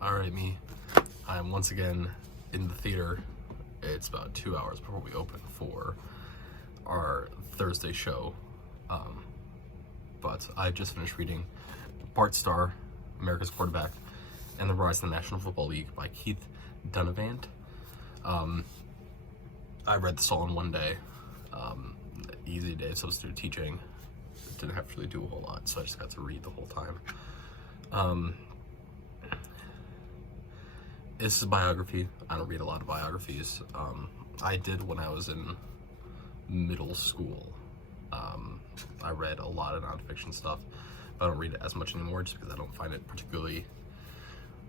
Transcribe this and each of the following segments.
Alright, me. I'm once again in the theater. It's about 2 hours before we open for our Thursday show. But I just finished reading Bart, Starr, America's Quarterback, and the Rise of the National Football League by Keith Dunnavant. I read this all in one day. Easy day of substitute teaching. Didn't have to really do a whole lot, so I just got to read the whole time. This is a biography. I don't read a lot of biographies. I did when I was in middle school. I read a lot of nonfiction stuff, but I don't read it as much anymore just because I don't find it particularly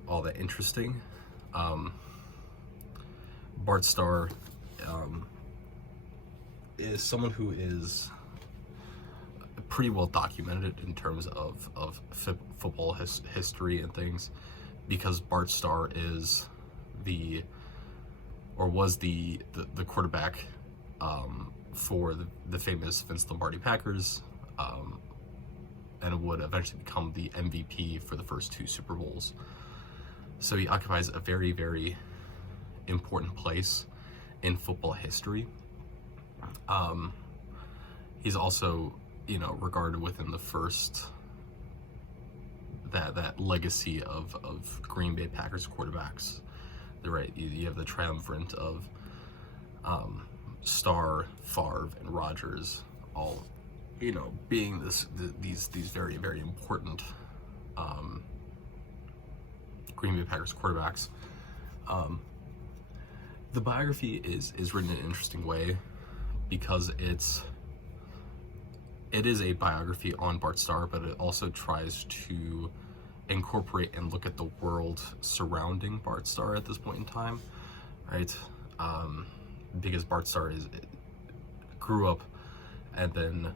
all that interesting. Bart Starr is someone who is pretty well documented in terms of football history and things, because Bart Starr is was the quarterback for the famous Vince Lombardi Packers, and would eventually become the MVP for the first 2 Super Bowls. So he occupies a very, very important place in football history. He's also, regarded within the first that legacy of Green Bay Packers quarterbacks. You have the triumvirate of Starr, Favre, and Rodgers, all being these very, very important Green Bay Packers quarterbacks. The biography is written in an interesting way because it is a biography on Bart Starr, but it also tries to incorporate and look at the world surrounding Bart Starr at this point in time, right? Because Bart Starr grew up and then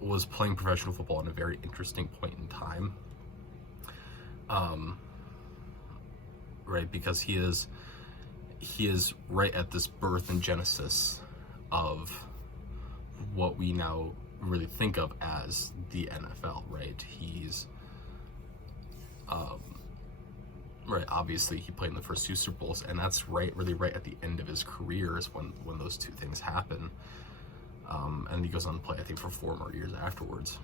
was playing professional football at a very interesting point in time, right? Because he is right at this birth and genesis of what we now really think of as the NFL, right? He's right, obviously he played in the first 2 Super Bowls, and that's really right at the end of his career is when those 2 things happen. And he goes on to play, I think, for 4 more years afterwards,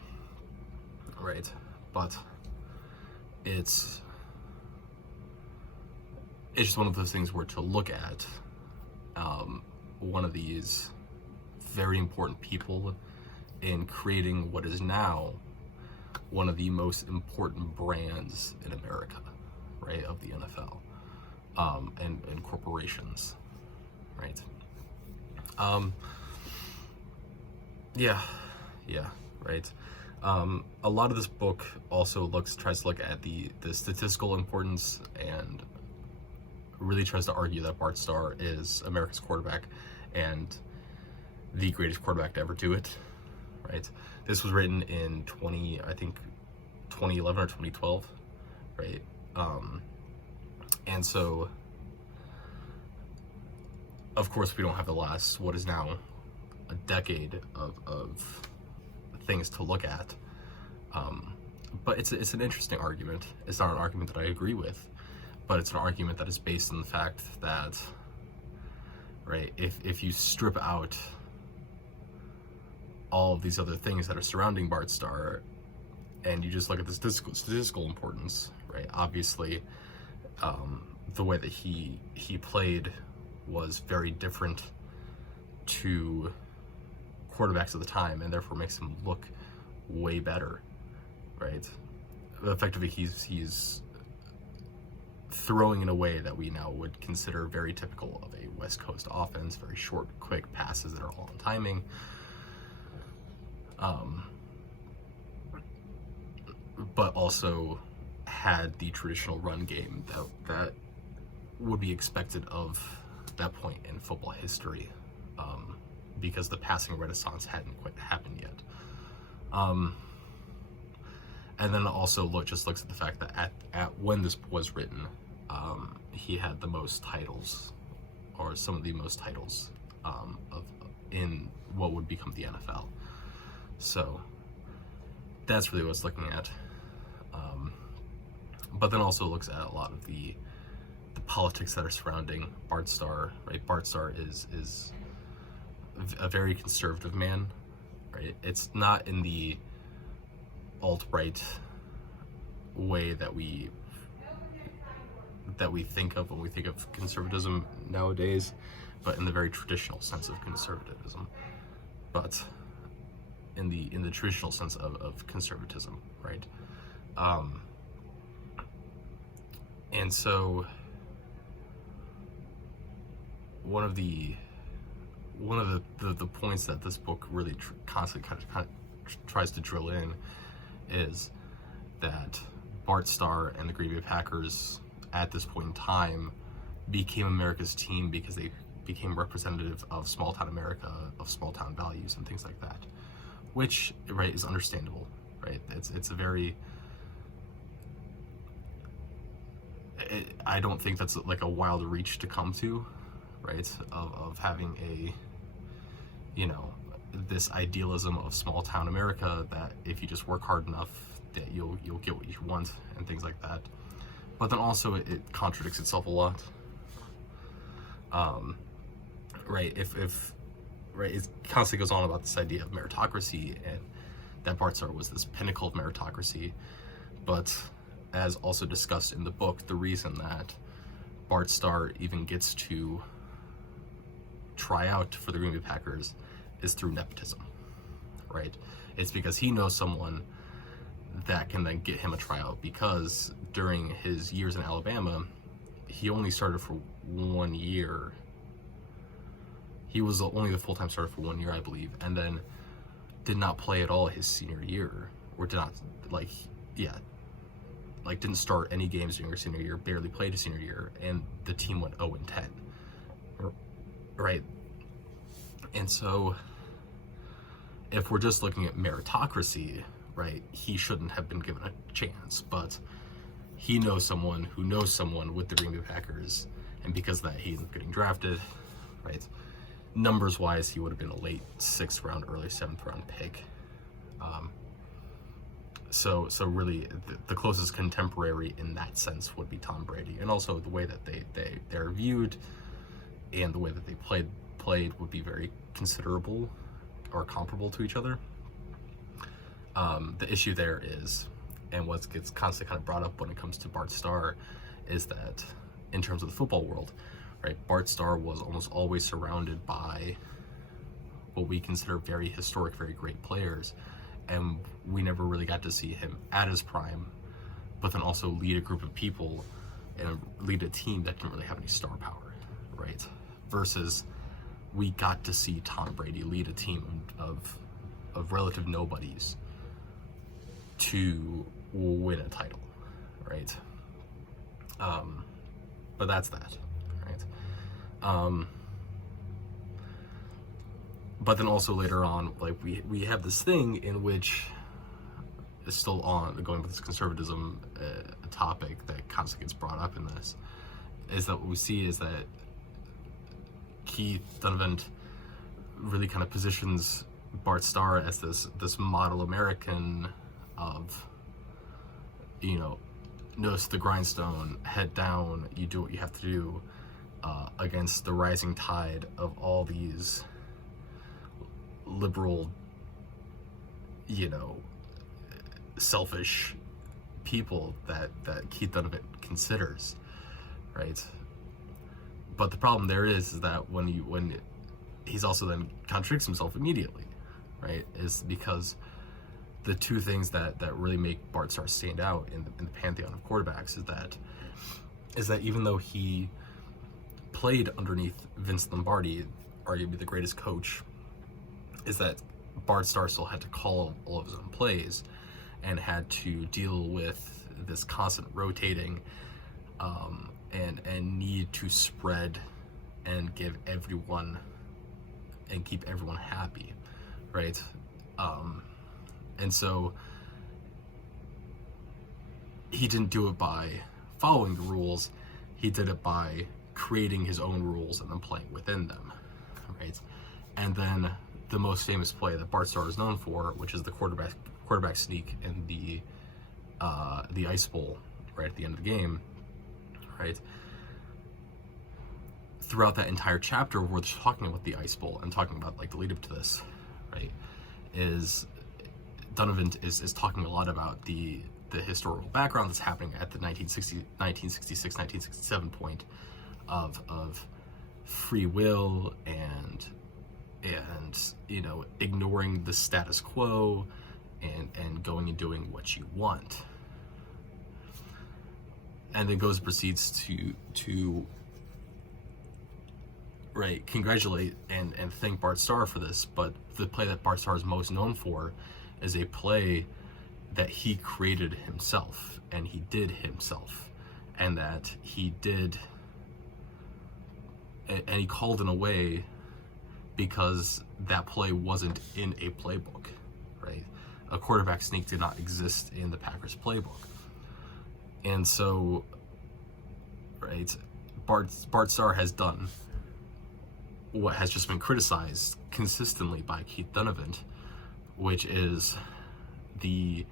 right? But it's just one of those things where to look at one of these very important people in creating what is now one of the most important brands in America, right, of the NFL, and corporations, right? Yeah, right. A lot of this book also tries to look at the statistical importance, and really tries to argue that Bart Starr is America's quarterback and the greatest quarterback to ever do it, right? This was written in 2011 or 2012, right? And so, of course, we don't have the last, what is now a decade of things to look at. But it's an interesting argument. It's not an argument that I agree with, but it's an argument that is based on the fact that, right, if you strip out all of these other things that are surrounding Bart Starr, and you just look at the statistical importance, right? Obviously, the way that he played was very different to quarterbacks at the time, and therefore makes him look way better, right? Effectively, he's throwing in a way that we now would consider very typical of a West Coast offense, very short, quick passes that are all on timing. But also had the traditional run game that would be expected of that point in football history, because the passing renaissance hadn't quite happened yet. And then also looks at the fact that at when this was written, he had the most titles, or some of the most titles, in what would become the NFL. So that's really what it's looking at. but then also looks at a lot of the politics that are surrounding Bart Starr, right? Bart Starr is a very conservative man, right? It's not in the alt-right way that we think of when we think of conservatism nowadays, but in the very traditional sense of conservatism. But in the traditional sense of conservatism, right? And so one of the points that this book really constantly kind of tries to drill in is that Bart Starr and the Green Bay Packers at this point in time became America's team because they became representative of small town America, of small town values and things like that, which, right, is understandable, right? It's a very, I don't think that's like a wild reach to come to, right? Of having a, you know, this idealism of small town America that if you just work hard enough that you'll get what you want and things like that. But then also it contradicts itself a lot. Right, if right, it constantly goes on about this idea of meritocracy and that Bart Starr was this pinnacle of meritocracy. But as also discussed in the book, the reason that Bart Starr even gets to try out for the Green Bay Packers is through nepotism, right? It's because he knows someone that can then get him a tryout, because during his years in Alabama, he only started for 1 year. He was only the full-time starter for 1 year, I believe, and then did not play at all his senior year, or did not, didn't start any games during his senior year, barely played his senior year, and the team went 0-10, right? And so, if we're just looking at meritocracy, right, he shouldn't have been given a chance, but he knows someone who knows someone with the Green Bay Packers, and because of that, he ended up getting drafted, right? Numbers wise, he would have been a late 6th round, early 7th round pick. So really, the closest contemporary in that sense would be Tom Brady, and also the way that they're viewed and the way that they played would be very considerable or comparable to each other. The issue there is, and what gets constantly kind of brought up when it comes to Bart Starr, is that in terms of the football world, right, Bart Starr was almost always surrounded by what we consider very historic, very great players, and we never really got to see him at his prime, but then also lead a group of people and lead a team that didn't really have any star power, right? Versus we got to see Tom Brady lead a team of relative nobodies to win a title, right? But that's that, right? But then also later on, like we have this thing in which is still on going with this conservatism topic that constantly gets brought up in this, is that what we see is that Keith Dunnavant really kind of positions Bart Starr as this model American of, you know, nose to the grindstone, head down, you do what you have to do, against the rising tide of all these liberal, you know, selfish people that Keith Dunnavant considers, right? But the problem there is that when he's also then contradicts himself immediately, right? Is because the two things that really make Bart Starr stand out in the pantheon of quarterbacks is that even though he played underneath Vince Lombardi, arguably the greatest coach, is that Bart Starr still had to call all of his own plays and had to deal with this constant rotating and need to spread and give everyone and keep everyone happy, right? And so he didn't do it by following the rules, he did it by creating his own rules and then playing within them, right? And then the most famous play that Bart Starr is known for, which is the quarterback sneak in the Ice Bowl, right at the end of the game, right? Throughout that entire chapter, we're talking about the Ice Bowl and talking about like the lead up to this, right? Is Dunnavant is talking a lot about the historical background that's happening at the 1966, 1967 point of free will and you know, ignoring the status quo and going and doing what you want. And then proceeds to right, congratulate and thank Bart Starr for this, but the play that Bart Starr is most known for is a play that he created himself, and he did himself, and that he did, and he called in a way because that play wasn't in a playbook, right? A quarterback sneak did not exist in the Packers playbook. And so, right, Bart Starr has done what has just been criticized consistently by Keith Dunnavant, which is the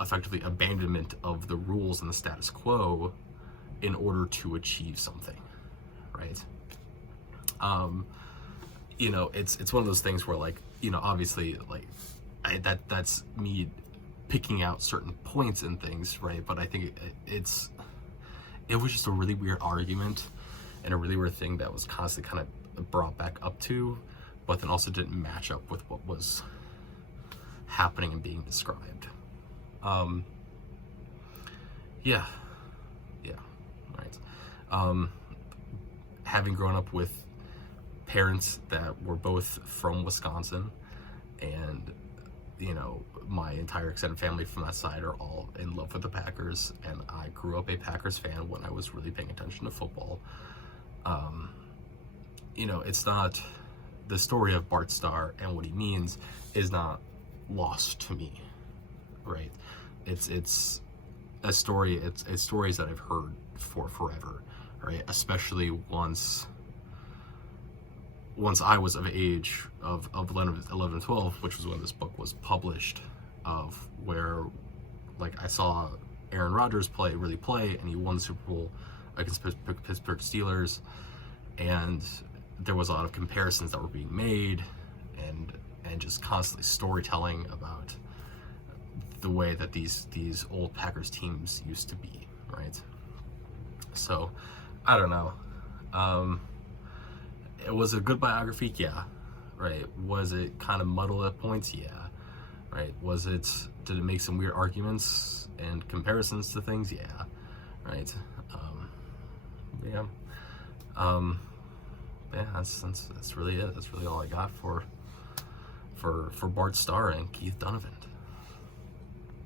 effectively abandonment of the rules and the status quo in order to achieve something, right? You know, it's one of those things where, like, you know, obviously, like, that's me picking out certain points and things, right? But I think it was just a really weird argument and a really weird thing that was constantly kind of brought back up to, but then also didn't match up with what was happening and being described. Yeah, right. Having grown up with parents that were both from Wisconsin, and you know, my entire extended family from that side are all in love with the Packers, and I grew up a Packers fan when I was really paying attention to football. You know, it's not, the story of Bart Starr and what he means is not lost to me, right? It's a story, it's stories that I've heard for forever, right? Especially once I was of age of 11 and 12, which was when this book was published, of where, like, I saw Aaron Rodgers play, and he won the Super Bowl against Pittsburgh Steelers, and there was a lot of comparisons that were being made, and just constantly storytelling about the way that these old Packers teams used to be, right? So, I don't know. It was a good biography, yeah, right? Was it kind of muddled at points? Yeah, right? Did it make some weird arguments and comparisons to things? Yeah, right? Yeah. Yeah, that's really it. That's really all I got for Bart Starr and Keith Dunnavant.